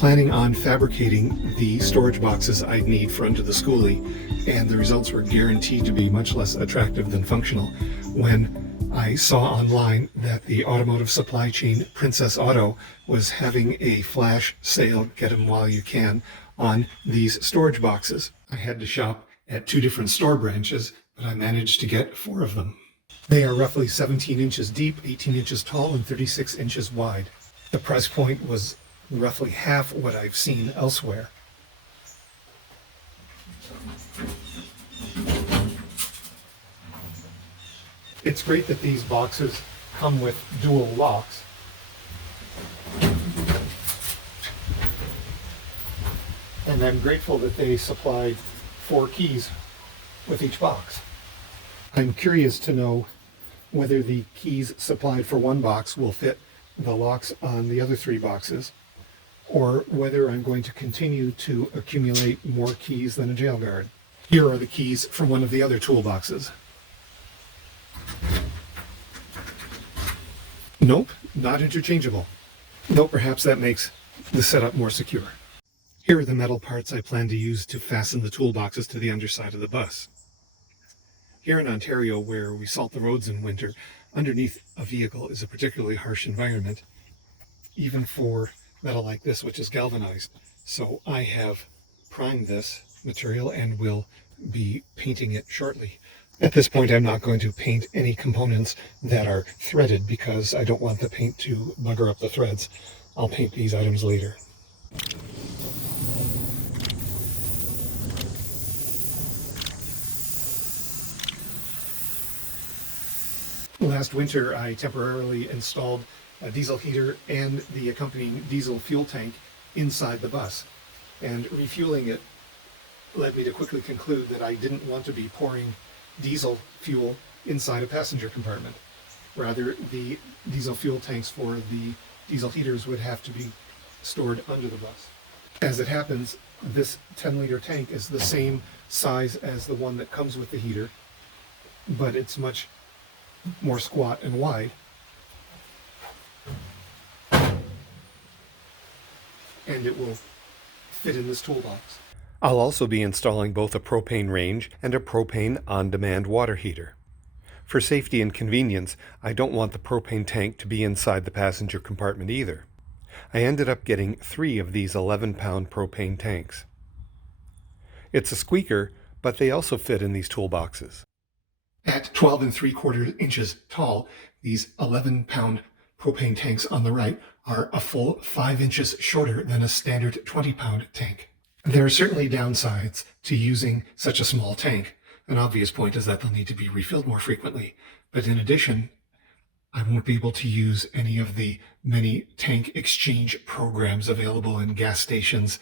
planning on fabricating the storage boxes I'd need for Under the Schoolie, and the results were guaranteed to be much less attractive than functional when I saw online that the automotive supply chain Princess Auto was having a flash sale, get them while you can, on these storage boxes. I had to shop at 2 different store branches, but I managed to get 4 of them. They are roughly 17 inches deep, 18 inches tall, and 36 inches wide. The price point was roughly half what I've seen elsewhere. It's great that these boxes come with dual locks. And I'm grateful that they supplied 4 keys with each box. I'm curious to know whether the keys supplied for one box will fit the locks on the other 3 boxes, or whether I'm going to continue to accumulate more keys than a jail guard. Here are the keys from one of the other toolboxes. Nope, not interchangeable. Though perhaps that makes the setup more secure. Here are the metal parts I plan to use to fasten the toolboxes to the underside of the bus. Here in Ontario, where we salt the roads in winter, underneath a vehicle is a particularly harsh environment, even for metal like this, which is galvanized. So I have primed this material and will be painting it shortly. At this point, I'm not going to paint any components that are threaded because I don't want the paint to bugger up the threads. I'll paint these items later. Last winter, I temporarily installed a diesel heater and the accompanying diesel fuel tank inside the bus. And refueling it led me to quickly conclude that I didn't want to be pouring diesel fuel inside a passenger compartment. Rather, the diesel fuel tanks for the diesel heaters would have to be stored under the bus. As it happens, this 10-liter tank is the same size as the one that comes with the heater, but it's much more squat and wide. And it will fit in this toolbox. I'll also be installing both a propane range and a propane on-demand water heater. For safety and convenience, I don't want the propane tank to be inside the passenger compartment either. I ended up getting 3 of these 11-pound propane tanks. It's a squeaker, but they also fit in these toolboxes. At 12 3/4 inches tall, these 11-pound propane tanks on the right are a full 5 inches shorter than a standard 20-pound tank. There are certainly downsides to using such a small tank. An obvious point is that they'll need to be refilled more frequently. But in addition, I won't be able to use any of the many tank exchange programs available in gas stations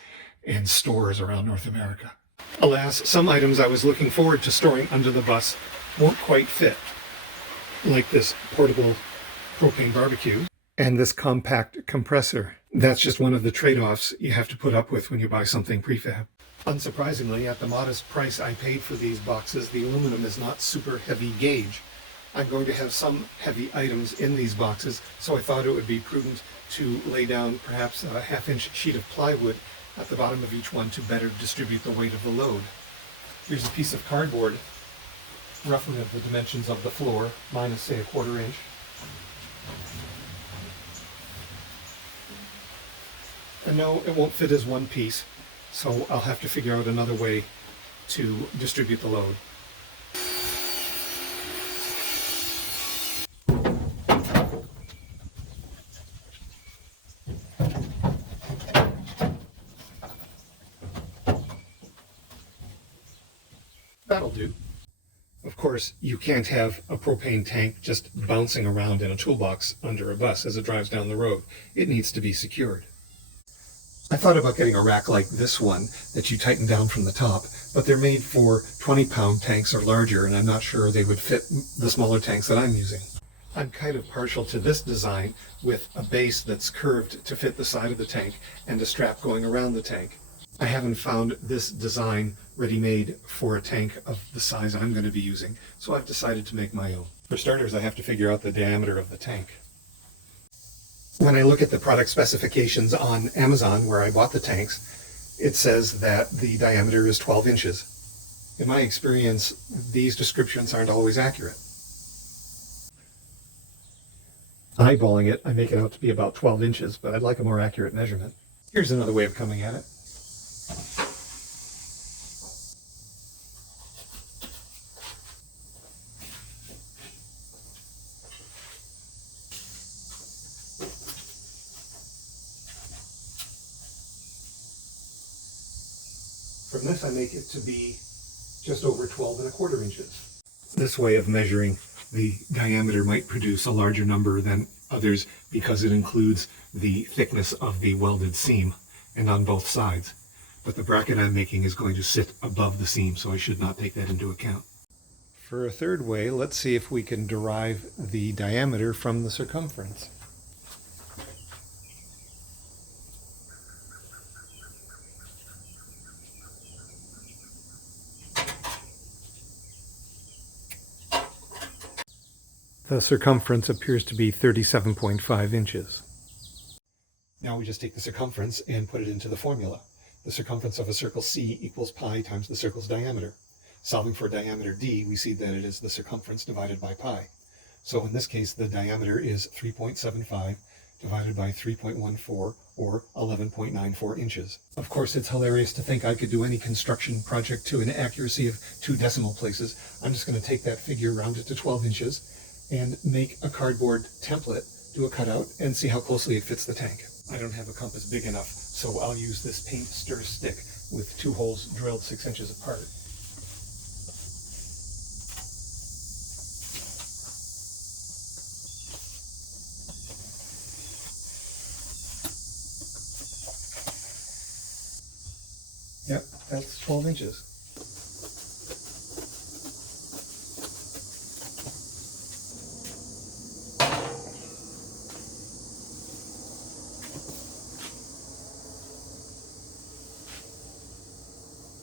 and stores around North America. Alas, some items I was looking forward to storing under the bus won't quite fit, like this portable propane barbecue and this compact compressor. That's just one of the trade-offs you have to put up with when you buy something prefab. Unsurprisingly, at the modest price I paid for these boxes, the aluminum is not super heavy gauge. I'm going to have some heavy items in these boxes, so I thought it would be prudent to lay down perhaps a half-inch sheet of plywood at the bottom of each one to better distribute the weight of the load. Here's a piece of cardboard, roughly of the dimensions of the floor, minus say a 1/4 inch. And no, it won't fit as one piece, so I'll have to figure out another way to distribute the load. That'll do. Of course, you can't have a propane tank just bouncing around in a toolbox under a bus as it drives down the road. It needs to be secured. I thought about getting a rack like this one that you tighten down from the top, but they're made for 20-pound tanks or larger, and I'm not sure they would fit the smaller tanks that I'm using. I'm kind of partial to this design with a base that's curved to fit the side of the tank and a strap going around the tank. I haven't found this design ready-made for a tank of the size I'm going to be using, so I've decided to make my own. For starters, I have to figure out the diameter of the tank. When I look at the product specifications on Amazon, where I bought the tanks, it says that the diameter is 12 inches. In my experience, these descriptions aren't always accurate. Eyeballing it, I make it out to be about 12 inches, but I'd like a more accurate measurement. Here's another way of coming at it. From this, I make it to be just over 12 1/4 inches. This way of measuring the diameter might produce a larger number than others because it includes the thickness of the welded seam and on both sides. But the bracket I'm making is going to sit above the seam, so I should not take that into account. For a third way, let's see if we can derive the diameter from the circumference. The circumference appears to be 37.5 inches. Now we just take the circumference and put it into the formula. The circumference of a circle C equals pi times the circle's diameter. Solving for diameter d, we see that it is the circumference divided by pi. So in this case, the diameter is 3.75 divided by 3.14, or 11.94 inches. Of course, it's hilarious to think I could do any construction project to an accuracy of 2 decimal places. I'm just going to take that figure, round it to 12 inches, and make a cardboard template, do a cutout, and see how closely it fits the tank. I don't have a compass big enough, so I'll use this paint stir stick with 2 holes drilled 6 inches apart. Yep, that's 12 inches.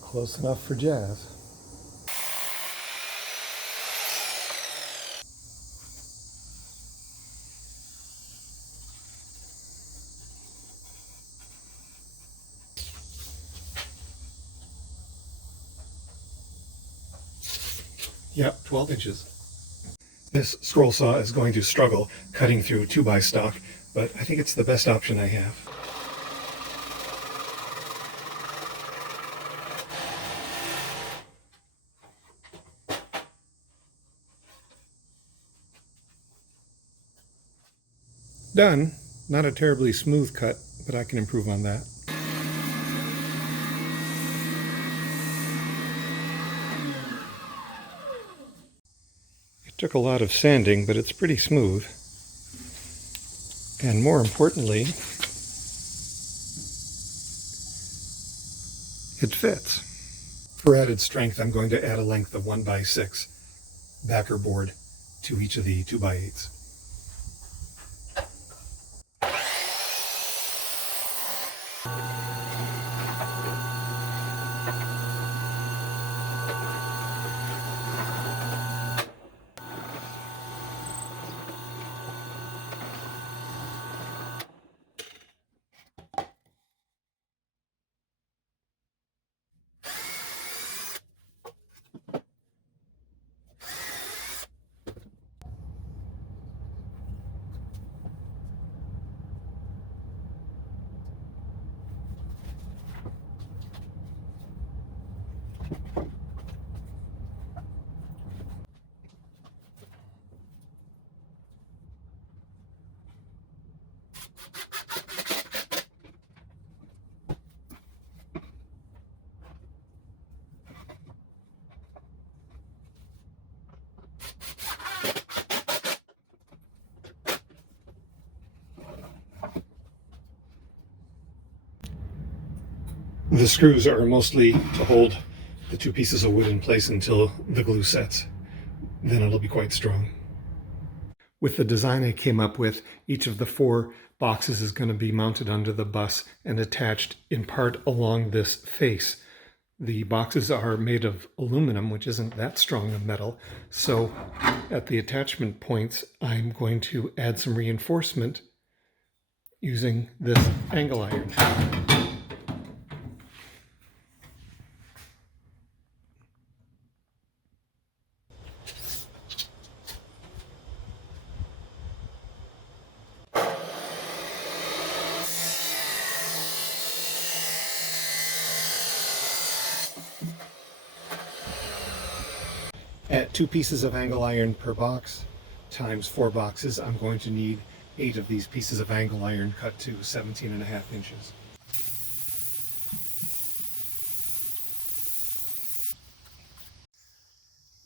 Close enough for jazz. Yep, 12 inches. This scroll saw is going to struggle cutting through 2x stock, but I think it's the best option I have. Done. Not a terribly smooth cut, but I can improve on that. It took a lot of sanding, but it's pretty smooth. And more importantly, it fits. For added strength, I'm going to add a length of 1x6 backer board to each of the 2x8s. The screws are mostly to hold the 2 pieces of wood in place until the glue sets. Then it'll be quite strong. With the design I came up with, each of the 4 boxes is going to be mounted under the bus and attached in part along this face. The boxes are made of aluminum, which isn't that strong of metal, so at the attachment points I'm going to add some reinforcement using this angle iron. At 2 pieces of angle iron per box times 4 boxes, I'm going to need 8 of these pieces of angle iron cut to 17.5 inches.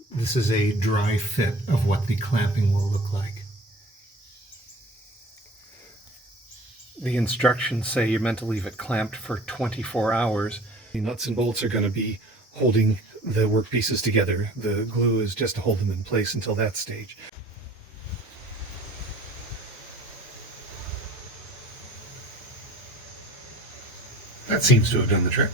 This is a dry fit of what the clamping will look like. The instructions say you're meant to leave it clamped for 24 hours. The nuts and bolts are going to be holding the workpieces together. The glue is just to hold them in place until that stage. That seems to have done the trick.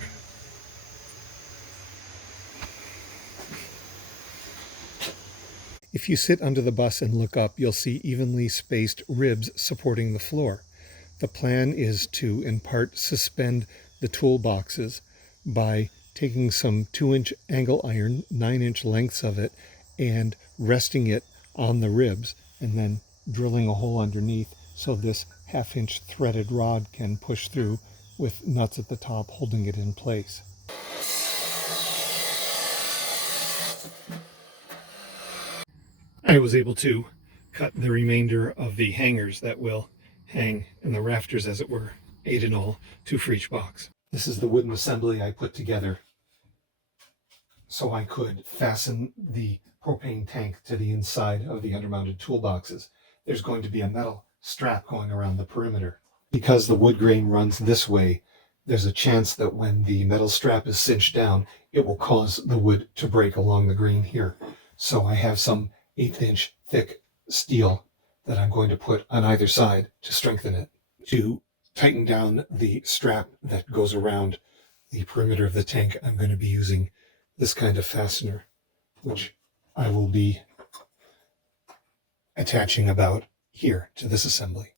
If you sit under the bus and look up, you'll see evenly spaced ribs supporting the floor. The plan is to, in part, suspend the toolboxes by taking some 2-inch angle iron, 9-inch lengths of it, and resting it on the ribs, and then drilling a hole underneath so this 1/2-inch threaded rod can push through with nuts at the top holding it in place. I was able to cut the remainder of the hangers that will hang in the rafters, as it were, 8 in all, 2 for each box. This is the wooden assembly I put together so I could fasten the propane tank to the inside of the undermounted toolboxes. There's going to be a metal strap going around the perimeter. Because the wood grain runs this way, there's a chance that when the metal strap is cinched down, it will cause the wood to break along the grain here. So I have some 1/8-inch thick steel that I'm going to put on either side to strengthen it. To tighten down the strap that goes around the perimeter of the tank, I'm going to be using this kind of fastener, which I will be attaching about here to this assembly.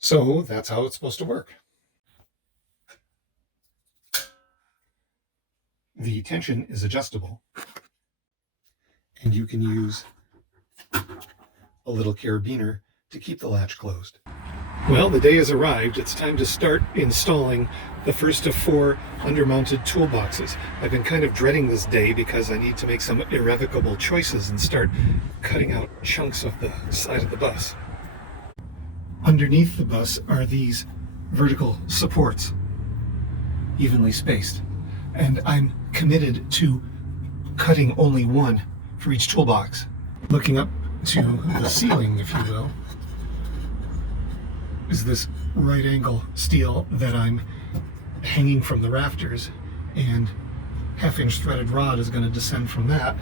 So that's how it's supposed to work. The tension is adjustable, and you can use a little carabiner to keep the latch closed. Well, the day has arrived. It's time to start installing the first of 4 undermounted toolboxes. I've been kind of dreading this day because I need to make some irrevocable choices and start cutting out chunks of the side of the bus. Underneath the bus are these vertical supports, evenly spaced, and I'm committed to cutting only 1 for each toolbox. Looking up to the ceiling, if you will, is this right angle steel that I'm hanging from the rafters, and 1/2-inch threaded rod is going to descend from that,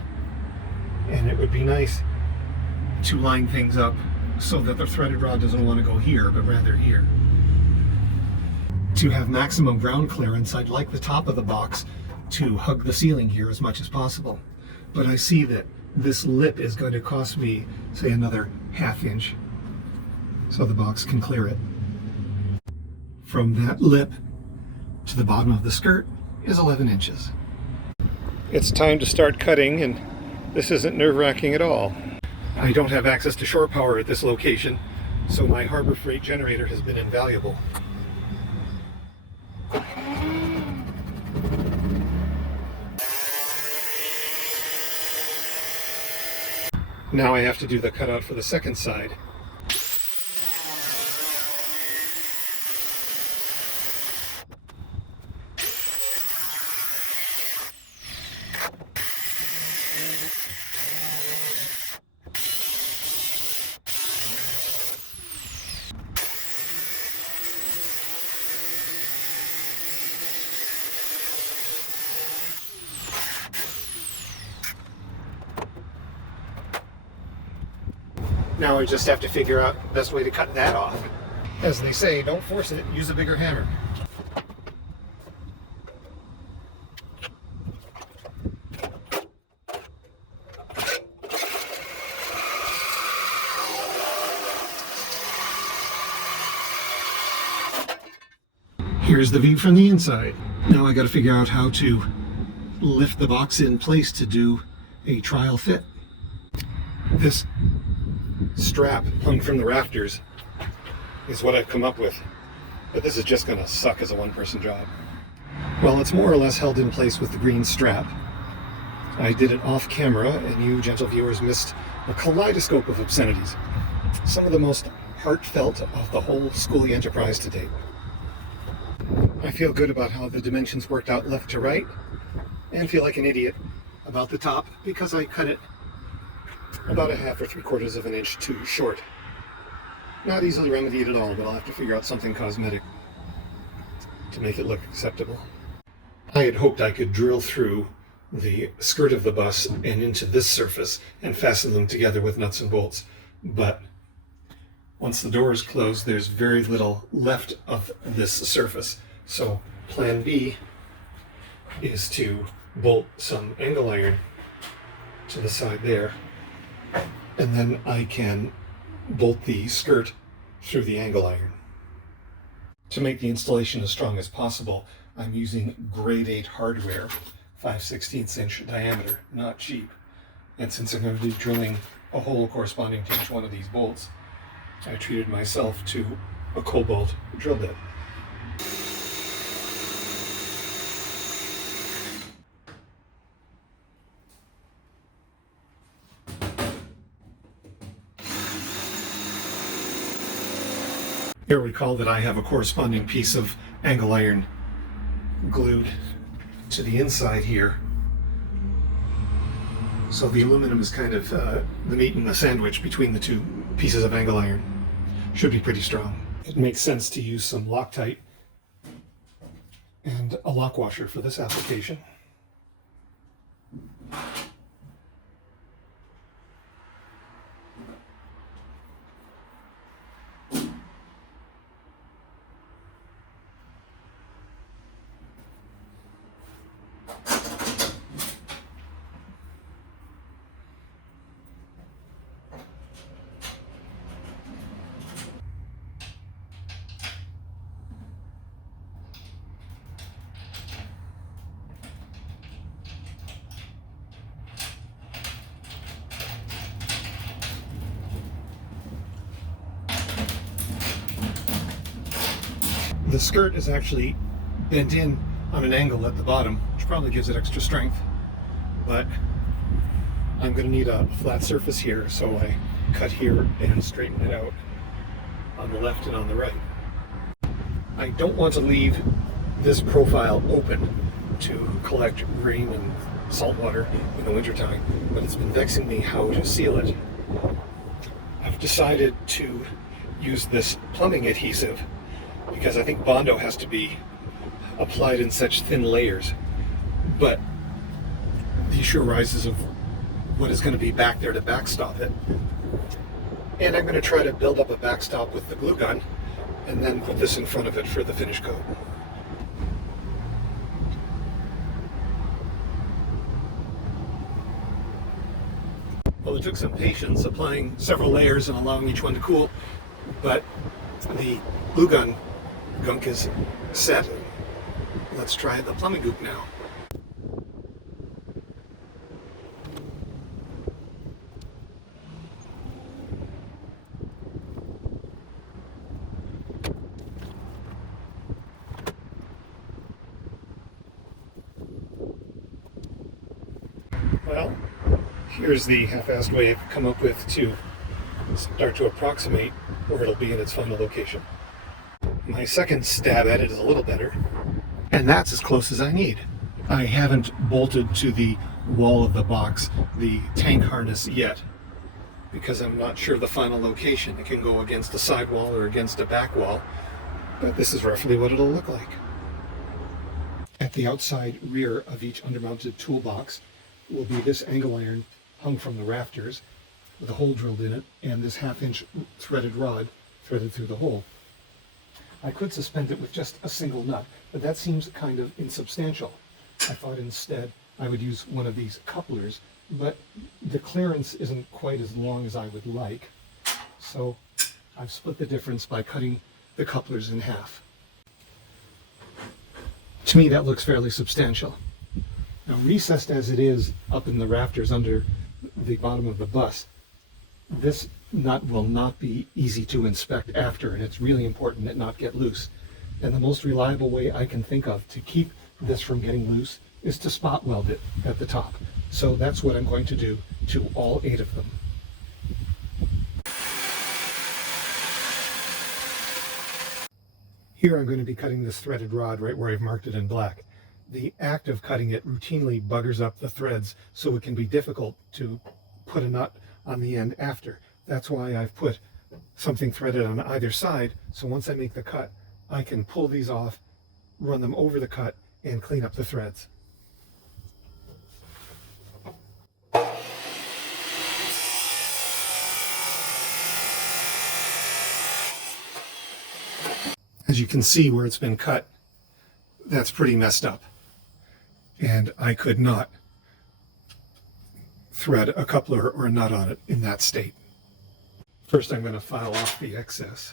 and it would be nice to line things up so that the threaded rod doesn't want to go here, but rather here. To have maximum ground clearance, I'd like the top of the box to hug the ceiling here as much as possible. But I see that this lip is going to cost me, say, another 1/2 inch, so the box can clear it. From that lip to the bottom of the skirt is 11 inches. It's time to start cutting, and This isn't nerve-wracking at all. I don't have access to shore power at this location, so my Harbor Freight generator has been invaluable. Now I have to do the cutout for the second side. Now I just have to figure out the best way to cut that off. As they say, don't force it, use a bigger hammer. Here's the view from the inside. Now I got to figure out how to lift the box in place to do a trial fit. This strap hung from the rafters is what I've come up with, but this is just going to suck as a one-person job. Well, it's more or less held in place with the green strap. I did it off camera, and you, gentle viewers, missed a kaleidoscope of obscenities. Some of the most heartfelt of the whole schoolie enterprise to date. I feel good about how the dimensions worked out left to right, and feel like an idiot about the top because I cut it about 1/2 or 3/4 of an inch too short. Not easily remedied at all, but I'll have to figure out something cosmetic to make it look acceptable. I had hoped I could drill through the skirt of the bus and into this surface and fasten them together with nuts and bolts, but once the door is closed, there's very little left of this surface. So plan B is to bolt some angle iron to the side there, and then I can bolt the skirt through the angle iron. To make the installation as strong as possible, I'm using grade 8 hardware, 5/16 inch diameter, not cheap. And since I'm going to be drilling a hole corresponding to each one of these bolts, I treated myself to a cobalt drill bit. You'll recall that I have a corresponding piece of angle iron glued to the inside here. So the aluminum is kind of the meat in the sandwich between the two pieces of angle iron. Should be pretty strong. It makes sense to use some Loctite and a lock washer for this application. The skirt is actually bent in on an angle at the bottom, which probably gives it extra strength, but I'm going to need a flat surface here, so I cut here and straighten it out on the left and on the right. I don't want to leave this profile open to collect rain and salt water in the wintertime, but it's been vexing me how to seal it. I've decided to use this plumbing adhesive because I think Bondo has to be applied in such thin layers, but the issue arises of what is going to be back there to backstop it. And I'm going to try to build up a backstop with the glue gun and then put this in front of it for the finish coat. Well, it took some patience applying several layers and allowing each one to cool, but the glue gun gunk is set. Let's try the plumbing goop now. Well, here's the half-assed way I've come up with to start to approximate where it'll be in its final location. My second stab at it is a little better, and that's as close as I need. I haven't bolted to the wall of the box the tank harness yet, because I'm not sure of the final location. It can go against a sidewall or against a back wall, but this is roughly what it'll look like. At the outside rear of each undermounted toolbox will be this angle iron hung from the rafters with a hole drilled in it, and this 1/2-inch threaded rod threaded through the hole. I could suspend it with just a single nut, but that seems kind of insubstantial. I thought instead I would use one of these couplers, but the clearance isn't quite as long as I would like, so I've split the difference by cutting the couplers in half. To me, that looks fairly substantial. Now, recessed as it is up in the rafters under the bottom of the bus, this nut will not be easy to inspect after, and it's really important it not get loose. And the most reliable way I can think of to keep this from getting loose is to spot weld it at the top. So that's what I'm going to do to all 8 of them. Here I'm going to be cutting this threaded rod right where I've marked it in black. The act of cutting it routinely buggers up the threads, so it can be difficult to put a nut on the end after. That's why I've put something threaded on either side, so once I make the cut, I can pull these off, run them over the cut, and clean up the threads. As you can see where it's been cut, that's pretty messed up. And I could not thread a coupler or a nut on it in that state. First, I'm going to file off the excess.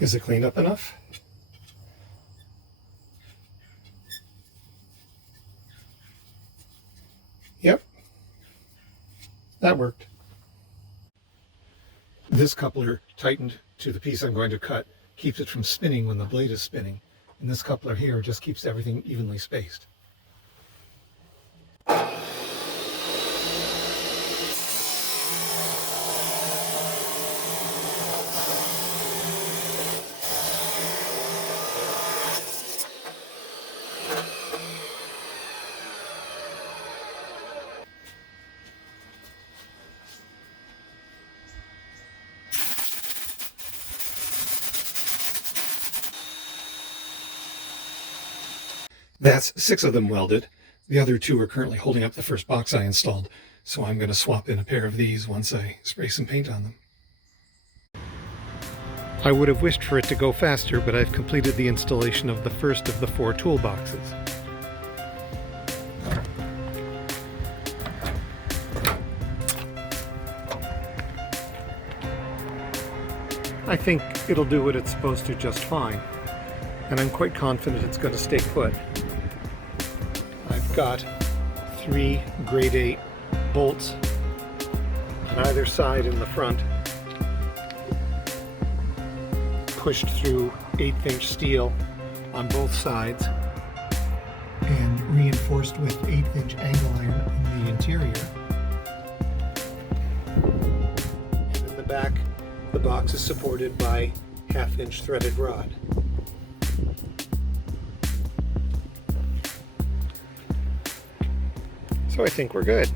Is it cleaned up enough? Yep, that worked. This coupler tightened to the piece I'm going to cut keeps it from spinning when the blade is spinning, and this coupler here just keeps everything evenly spaced. That's 6 of them welded. The other 2 are currently holding up the first box I installed, so I'm going to swap in a pair of these once I spray some paint on them. I would have wished for it to go faster, but I've completed the installation of the first of the 4 toolboxes. I think it'll do what it's supposed to just fine, and I'm quite confident it's going to stay put. I've got 3 grade 8 bolts on either side in the front, pushed through 1/8-inch steel on both sides, and reinforced with 1/8-inch angle iron in the interior. And in the back, the box is supported by 1/2-inch threaded rod. So I think we're good.